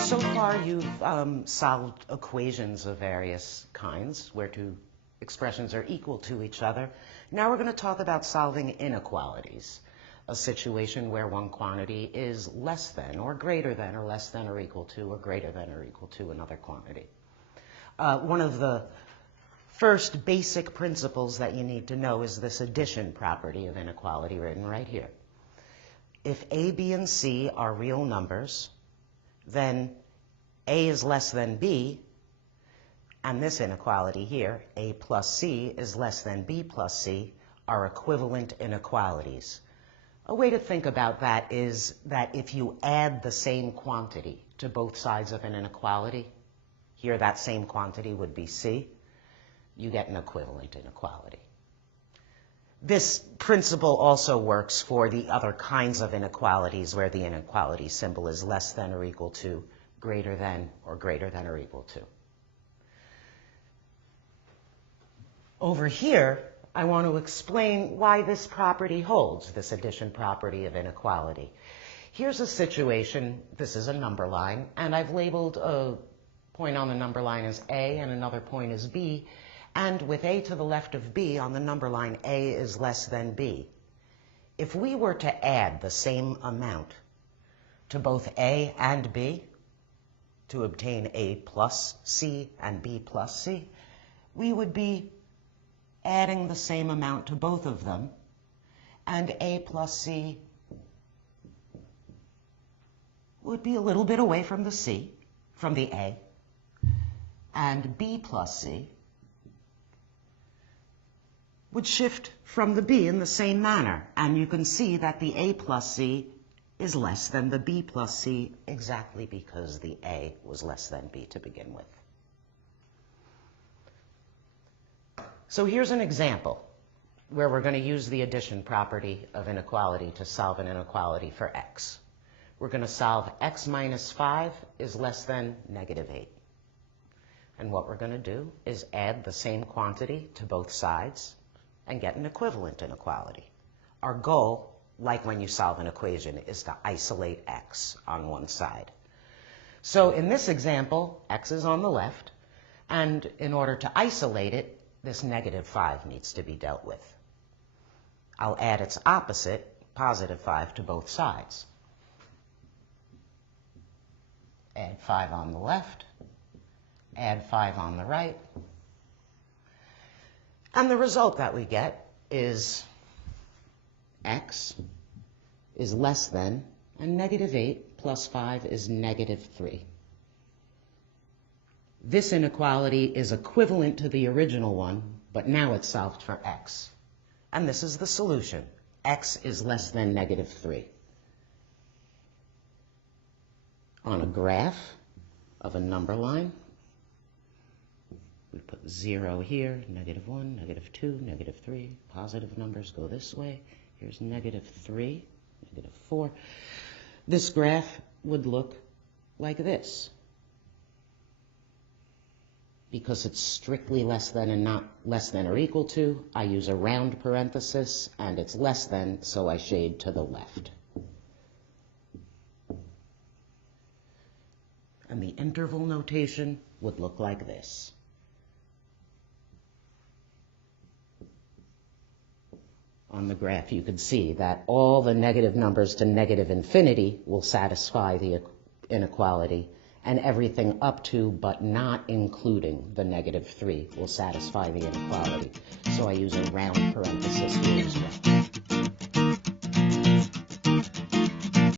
So far you've solved equations of various kinds where two expressions are equal to each other. Now we're going to talk about solving inequalities, a situation where one quantity is less than or greater than or less than or equal to or greater than or equal to another quantity. One of the first basic principles that you need to know is this addition property of inequality written right here. If A, B, and C are real numbers, then A is less than B, and this inequality here, A plus C is less than B plus C, are equivalent inequalities. A way to think about that is that if you add the same quantity to both sides of an inequality, here that same quantity would be C, you get an equivalent inequality. This principle also works for the other kinds of inequalities where the inequality symbol is less than or equal to, greater than or equal to. Over here, I want to explain why this property holds, this addition property of inequality. Here's a situation, this is a number line, and I've labeled a point on the number line as A and another point as B. And with A to the left of B on the number line, A is less than B. If we were to add the same amount to both A and B to obtain A plus C and B plus C, we would be adding the same amount to both of them, and A plus C would be a little bit away from the C, from the A, and B plus C would shift from the B in the same manner. And you can see that the A plus C is less than the B plus C exactly because the A was less than B to begin with. So here's an example where we're going to use the addition property of inequality to solve an inequality for x. We're going to solve x minus 5 is less than negative 8. And what we're going to do is add the same quantity to both sides and get an equivalent inequality. Our goal, like when you solve an equation, is to isolate x on one side. So in this example, x is on the left, and in order to isolate it, this negative 5 needs to be dealt with. I'll add its opposite, positive 5, to both sides. Add 5 on the left, add 5 on the right, and the result that we get is x is less than, and negative 8 plus 5 is negative 3. This inequality is equivalent to the original one, but now it's solved for x. And this is the solution. X is less than negative 3. On a graph of a number line, we put 0 here, negative 1, negative 2, negative 3. Positive numbers go this way. Here's negative 3, negative 4. This graph would look like this. Because it's strictly less than and not less than or equal to, I use a round parenthesis, and it's less than, so I shade to the left. And the interval notation would look like this. On the graph, you can see that all the negative numbers to negative infinity will satisfy the inequality, and everything up to but not including the negative 3 will satisfy the inequality. So I use a round parenthesis here as well.